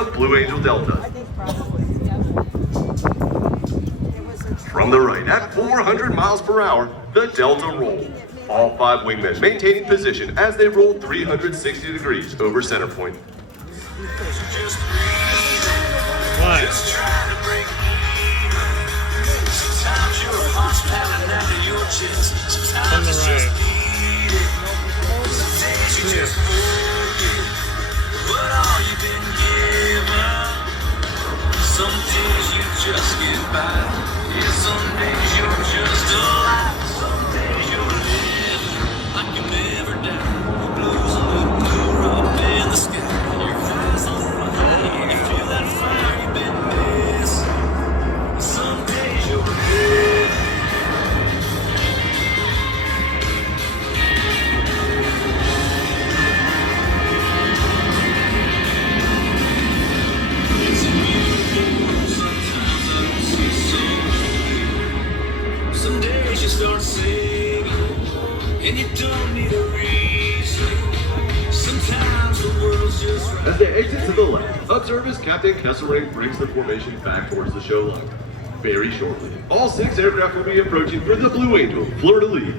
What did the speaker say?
of Blue Angel Delta. From the right, at 400 miles per hour, the Delta roll. All 5 wingmen maintaining position as they roll 360 degrees over center point. What? On the right. Some days you just get by. Yeah, some days you're just alive. Some days you're living like you never die. Blues a little bluer up in the sky. Your eyes on the high. You feel that fire you've been missing. Some days you're living. Some days you start singing, and you don't need a reason. Sometimes the world's just right. As they exit to the left, observe as Captain Kesselring brings the formation back towards the show line. Very shortly, all 6 aircraft will be approaching for the Blue Angel fleur-de-lis.